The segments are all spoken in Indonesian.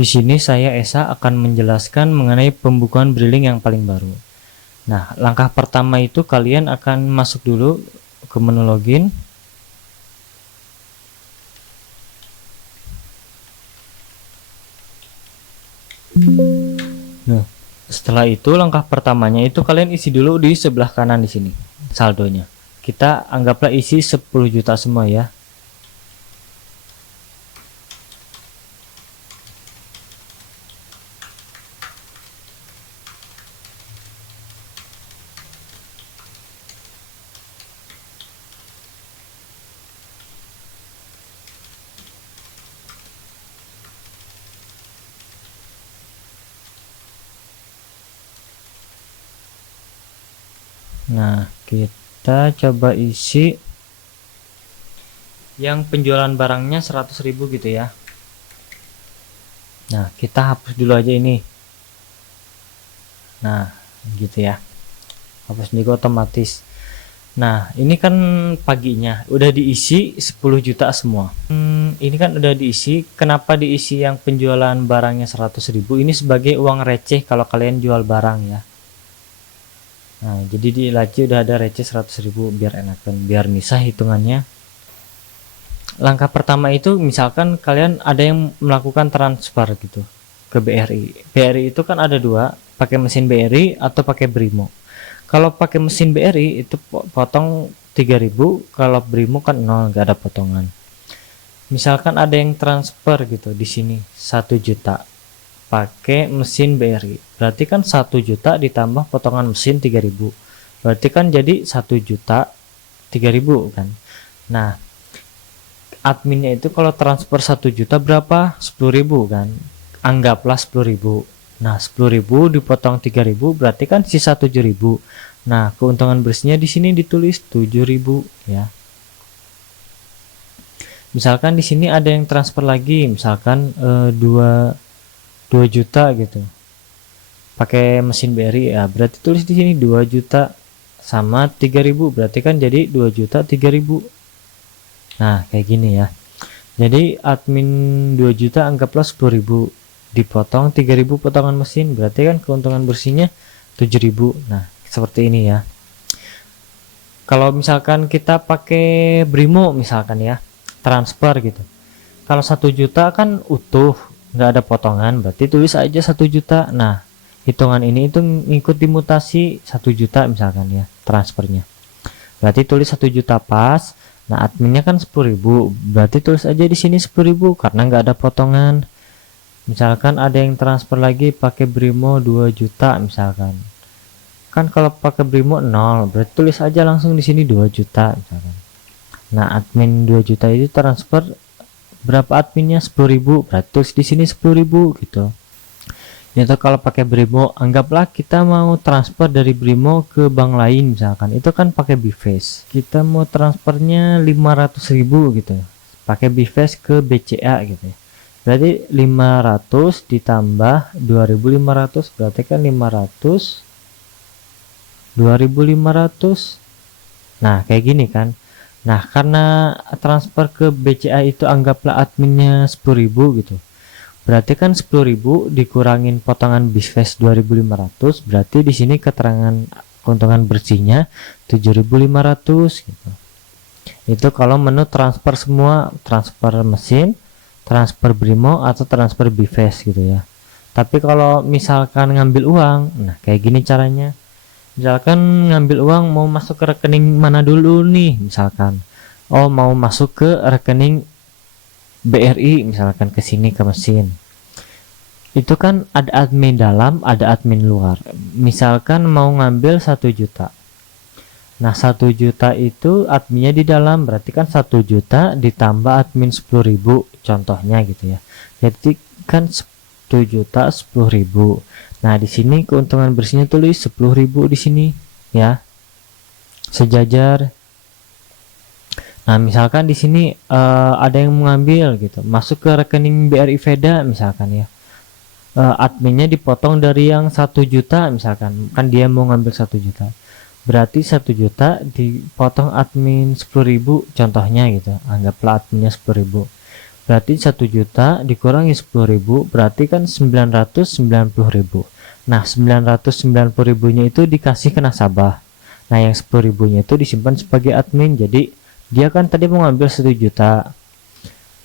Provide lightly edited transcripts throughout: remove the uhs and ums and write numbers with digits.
Di sini saya Esa akan menjelaskan mengenai pembukuan Briling yang paling baru. Nah, langkah pertama itu kalian akan masuk dulu ke menu login. Nah, setelah itu langkah pertamanya itu kalian isi dulu di sebelah kanan di sini saldonya. Kita anggaplah isi 10 juta semua ya. Nah, kita coba isi yang penjualan barangnya 100.000 gitu ya. Nah, kita hapus dulu aja ini. Nah, gitu ya. Hapus juga otomatis. Nah, ini kan paginya udah diisi 10 juta semua. Ini kan udah diisi. Kenapa diisi yang penjualan barangnya 100.000? Ini sebagai uang receh kalau kalian jual barang ya. Nah, jadi di laci udah ada receh 100.000 biar enakan, biar misah hitungannya. Langkah pertama itu misalkan kalian ada yang melakukan transfer gitu ke BRI. BRI itu kan ada dua, pakai mesin BRI atau pakai Brimo. Kalau pakai mesin BRI itu potong 3.000, kalau Brimo kan 0, nggak ada potongan. Misalkan ada yang transfer gitu di sini 1 juta pakai mesin BRI, berarti kan 1 juta ditambah potongan mesin 3.000, berarti kan jadi 1 juta 3.000 kan. Nah, adminnya itu kalau transfer 1 juta berapa? 10.000 kan, anggaplah 10.000. Nah, 10.000 dipotong 3.000 berarti kan sisa 7.000. Nah, keuntungan bersihnya di sini ditulis 7.000 ya. Misalkan di sini ada yang transfer lagi, misalkan 2 juta gitu pakai mesin BRI ya, berarti tulis di sini 2 juta sama 3.000, berarti kan jadi 2 juta 3.000. Nah, kayak gini ya. Jadi admin 2 juta anggaplah 10.000 dipotong 3.000 potongan mesin, berarti kan keuntungan bersihnya 7.000. Nah, seperti ini ya. Kalau misalkan kita pakai Brimo misalkan ya, transfer gitu, kalau 1 juta kan utuh nggak ada potongan, berarti tulis aja 1 juta. Nah, hitungan ini itu ngikut dimutasi 1 juta misalkan ya transfernya, berarti tulis 1 juta pas. Nah, adminnya kan 10.000, berarti tulis aja di sini 10.000 karena nggak ada potongan. Misalkan ada yang transfer lagi pakai Brimo 2 juta misalkan, kan kalau pakai Brimo 0, berarti tulis aja langsung di sini 2 juta misalkan. Nah, admin 2 juta itu transfer berapa, adminnya 10.000, berarti tulis di sini 10.000 gitu. Itu kalau pakai Brimo, anggaplah kita mau transfer dari Brimo ke bank lain misalkan, itu kan pakai Bface, kita mau transfernya 500.000 gitu, pakai Bface ke BCA gitu ya. Berarti 500 ditambah 2.500 berarti kan 500 2.500. Nah, kayak gini kan. Nah, karena transfer ke BCA itu anggaplah adminnya 10.000 gitu, berarti kan 10.000 dikurangin potongan Bface 2.500, berarti di sini keterangan keuntungan bersihnya 7.500 gitu. Itu kalau menu transfer semua, transfer mesin, transfer Brimo atau transfer Bface gitu ya. Tapi kalau misalkan ngambil uang, nah kayak gini caranya. Misalkan ngambil uang mau masuk ke rekening mana dulu nih, misalkan oh mau masuk ke rekening BRI misalkan, ke sini ke mesin, itu kan ada admin dalam ada admin luar. Misalkan mau ngambil 1 juta, nah 1 juta itu adminnya di dalam, berarti kan 1 juta ditambah admin 10.000 contohnya gitu ya, jadi kan 1 juta 10.000. Nah, di sini keuntungan bersihnya tulis 10.000 di sini ya, sejajar. Nah, misalkan di sini ada yang mengambil gitu, masuk ke rekening BRI Veda misalkan ya, adminnya dipotong dari yang 1 juta misalkan, kan dia mau ngambil 1 juta, berarti 1 juta dipotong admin 10.000 contohnya gitu, anggaplah adminnya 10.000, berarti 1 juta dikurangi 10.000 berarti kan 990.000. Nah 990.000 nya itu dikasih ke nasabah. Nah yang 10.000 nya itu disimpan sebagai admin, jadi dia kan tadi mau ngambil 1 juta.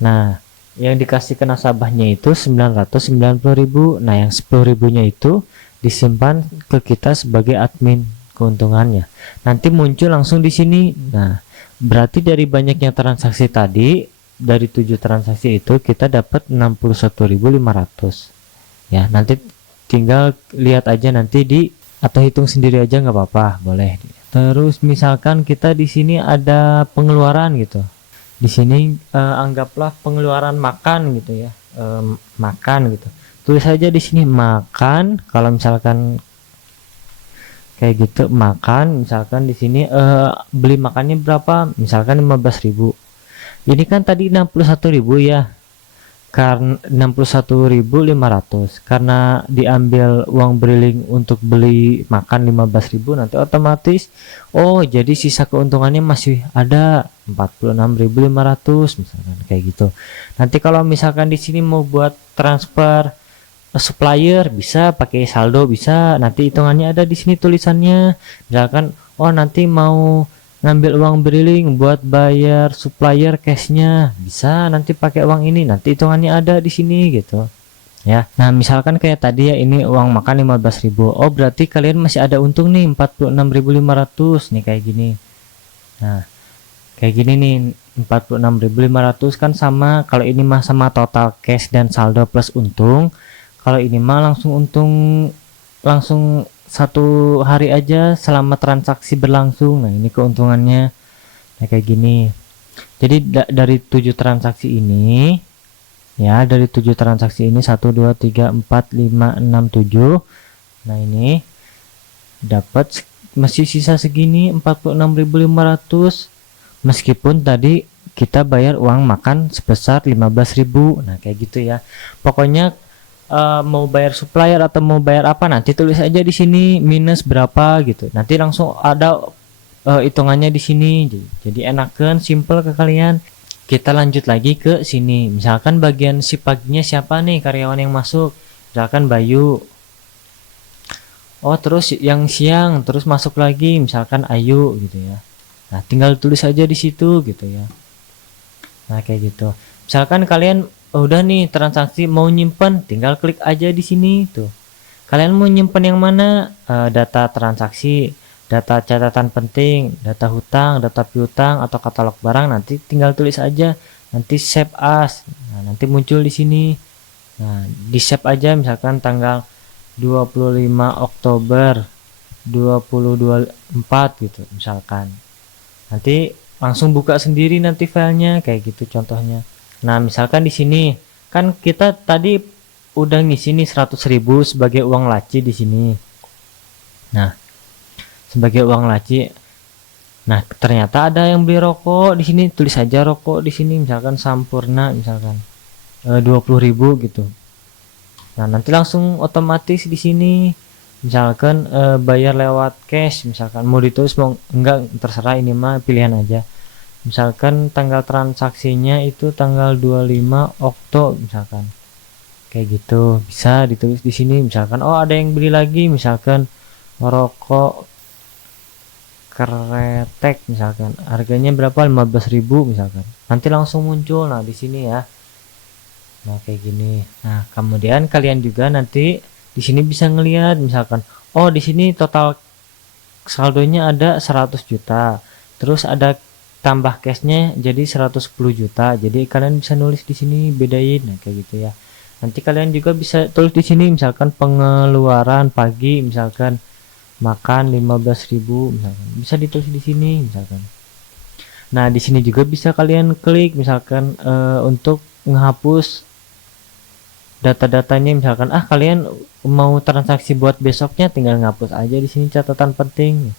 Nah yang dikasih ke nasabahnya itu 990.000. Nah yang 10.000 nya itu disimpan ke kita sebagai admin keuntungannya. Nanti muncul langsung di sini. Nah berarti dari banyaknya transaksi tadi, dari 7 transaksi itu kita dapat 61.500 ya. Nanti tinggal lihat aja nanti atau hitung sendiri aja nggak apa-apa, boleh. Terus misalkan kita di sini ada pengeluaran gitu, di sini anggaplah pengeluaran makan gitu ya, makan gitu, tulis aja di sini makan. Kalau misalkan kayak gitu makan, misalkan di sini beli makannya berapa, misalkan 15.000. Ini kan tadi 61.000 ya, karena 61.500 karena diambil uang briling untuk beli makan 15.000, nanti otomatis jadi sisa keuntungannya masih ada 46.500 misalkan kayak gitu. Nanti kalau misalkan di sini mau buat transfer supplier bisa pakai saldo, bisa, nanti hitungannya ada di sini tulisannya. Misalkan nanti mau ngambil uang briling buat bayar supplier cashnya, bisa nanti pakai uang ini, nanti hitungannya ada di sini gitu ya. Nah misalkan kayak tadi ya, ini uang makan 15.000, berarti kalian masih ada untung nih 46.500 nih kayak gini. Nah kayak gini nih 46.500 kan sama, kalau ini mah sama total cash dan saldo plus untung. Kalau ini mah langsung untung langsung 1 hari aja selama transaksi berlangsung. Nah ini keuntungannya kayak gini. Jadi dari 7 transaksi ini ya, dari 7 transaksi ini 1 2 3 4 5 6 7, nah ini dapat masih sisa segini 46.500 meskipun tadi kita bayar uang makan sebesar 15.000. Nah kayak gitu ya. Pokoknya mau bayar supplier atau mau bayar apa, nanti tulis aja di sini minus berapa gitu, nanti langsung ada hitungannya di sini. Jadi enakan, simple ke kalian. Kita lanjut lagi ke sini, misalkan bagian si paginya siapa nih karyawan yang masuk, misalkan Bayu. Terus yang siang terus masuk lagi misalkan Ayu gitu ya. Nah tinggal tulis aja di situ gitu ya. Nah kayak gitu. Misalkan kalian udah nih transaksi mau nyimpen, tinggal klik aja di sini tuh. Kalian mau nyimpen yang mana? Data transaksi, data catatan penting, data hutang, data piutang atau katalog barang, nanti tinggal tulis aja. Nanti save as. Nah, nanti muncul di sini. Nah, di save aja misalkan tanggal 25 Oktober 2024 gitu misalkan. Nanti langsung buka sendiri nanti filenya kayak gitu contohnya. Nah misalkan di sini kan kita tadi udah ngisi nih 100.000 sebagai uang laci di sini. Nah sebagai uang laci, nah ternyata ada yang beli rokok di sini, tulis aja rokok di sini misalkan Sampurna misalkan 20.000 gitu. Nah nanti langsung otomatis di sini misalkan bayar lewat cash, misalkan mau ditulis mau enggak terserah, ini mah pilihan aja. Misalkan tanggal transaksinya itu tanggal 25 Oktober misalkan kayak gitu, bisa ditulis di sini. Misalkan ada yang beli lagi misalkan rokok Kretek misalkan harganya berapa, 15.000 misalkan, nanti langsung muncul nah di sini ya. Nah kayak gini. Nah kemudian kalian juga nanti di sini bisa ngelihat misalkan di sini total saldonya ada 100 juta, terus ada tambah cashnya jadi 110 juta. Jadi kalian bisa nulis di sini bedain, nah kayak gitu ya. Nanti kalian juga bisa tulis di sini misalkan pengeluaran pagi misalkan makan 15.000 misalkan, bisa ditulis di sini misalkan. Nah di sini juga bisa kalian klik misalkan untuk menghapus data-datanya, misalkan kalian mau transaksi buat besoknya, tinggal ngapus aja di sini catatan penting.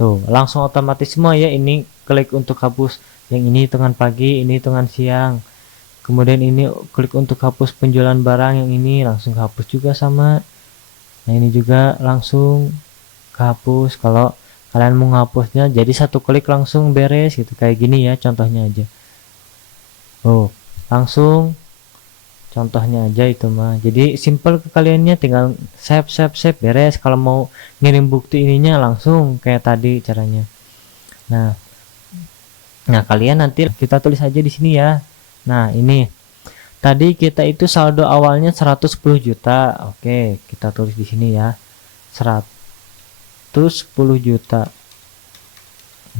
Tuh langsung otomatis semua ya. Ini klik untuk hapus yang ini hitungan pagi, ini hitungan siang, kemudian ini klik untuk hapus penjualan barang, yang ini langsung hapus juga sama. Nah ini juga langsung kehapus. Kalau kalian mau ngapusnya jadi satu klik langsung beres gitu, kayak gini ya contohnya aja. langsung contohnya aja itu mah. Jadi simple ke kaliannya, tinggal save beres. Kalau mau ngirim bukti ininya langsung kayak tadi caranya. Nah, kalian nanti kita tulis aja di sini ya. Nah, ini tadi kita itu saldo awalnya 110 juta. Oke, kita tulis di sini ya. 110 juta.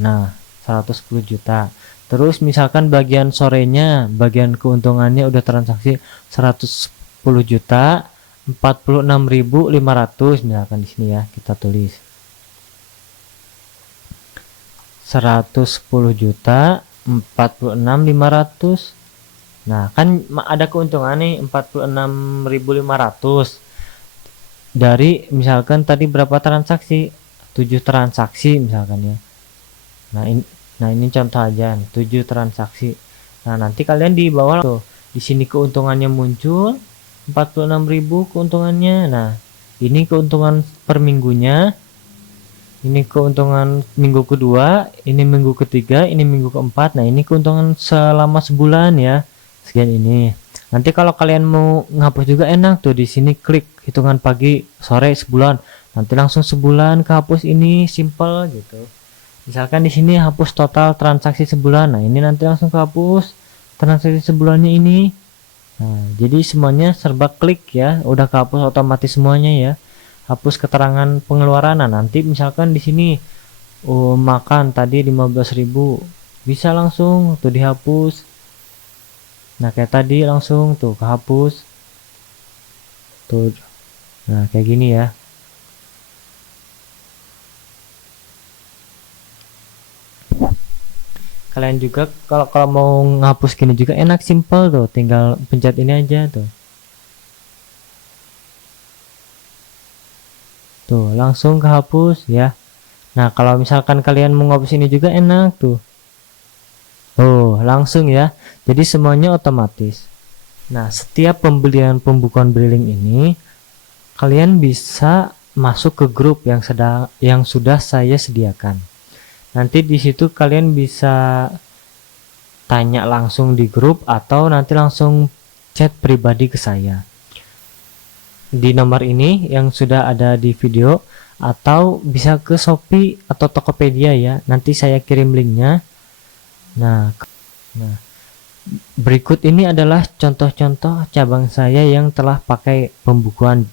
Nah, 110 juta. Terus misalkan bagian sorenya, bagian keuntungannya udah transaksi 110 juta 46.500, misalkan di sini ya, kita tulis 110 juta 46.500. Nah, kan ada keuntungan nih 46.500 dari misalkan tadi berapa transaksi, 7 transaksi misalkan ya. Nah ini contoh aja 7 transaksi. Nah, nanti kalian di bawah tuh di sini keuntungannya muncul 46.000 keuntungannya. Nah, ini keuntungan per minggunya, ini keuntungan minggu kedua, ini minggu ketiga, ini minggu keempat. Nah, ini keuntungan selama sebulan ya, sekian ini. Nanti kalau kalian mau ngapus juga enak tuh, di sini klik hitungan pagi sore sebulan, nanti langsung sebulan kehapus. Ini simple gitu. Misalkan di sini hapus total transaksi sebulan, nah ini nanti langsung kehapus transaksi sebulannya ini. Nah, jadi semuanya serba klik ya, udah kehapus otomatis semuanya ya. Hapus keterangan pengeluaran. Nah, nanti misalkan di sini makan tadi 15.000, bisa langsung tuh dihapus. Nah, kayak tadi langsung tuh kehapus tuh. Nah, kayak gini ya. Kalian juga kalau mau ngapus gini juga enak, simple tuh, tinggal pencet ini aja tuh. Tuh, langsung kehapus ya. Nah, kalau misalkan kalian mau ngapus ini juga enak tuh. Oh, langsung ya. Jadi semuanya otomatis. Nah, setiap pembukuan briling ini kalian bisa masuk ke grup yang sudah saya sediakan. Nanti di situ kalian bisa tanya langsung di grup atau nanti langsung chat pribadi ke saya di nomor ini yang sudah ada di video, atau bisa ke Shopee atau Tokopedia ya. Nanti saya kirim linknya. Nah, berikut ini adalah contoh-contoh cabang saya yang telah pakai pembukuan.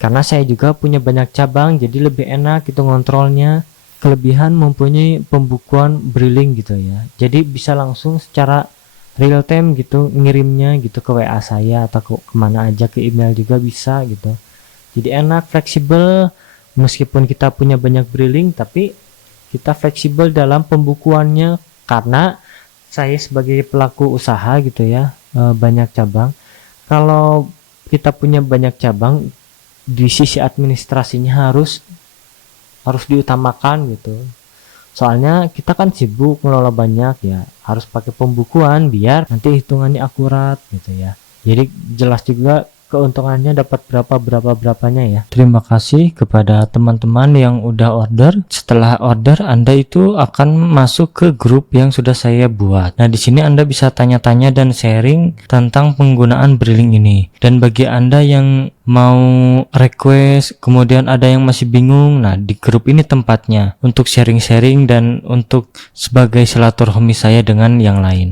Karena saya juga punya banyak cabang, jadi lebih enak itu ngontrolnya. Kelebihan mempunyai pembukuan briling gitu ya. Jadi bisa langsung secara real time gitu ngirimnya gitu ke WA saya atau kemana aja, ke email juga bisa gitu. Jadi enak, fleksibel. Meskipun kita punya banyak briling, tapi kita fleksibel dalam pembukuannya. Karena saya sebagai pelaku usaha gitu ya, banyak cabang. Kalau kita punya banyak cabang, di sisi administrasinya harus diutamakan gitu. Soalnya kita kan sibuk ngelola banyak ya, harus pakai pembukuan biar nanti hitungannya akurat gitu ya. Jadi jelas juga keuntungannya dapat berapanya ya. Terima kasih kepada teman-teman yang udah order. Setelah order, Anda itu akan masuk ke grup yang sudah saya buat. Nah, di sini Anda bisa tanya-tanya dan sharing tentang penggunaan briling ini. Dan bagi Anda yang mau request, kemudian ada yang masih bingung, nah di grup ini tempatnya untuk sharing-sharing dan untuk sebagai silaturahmi saya dengan yang lain.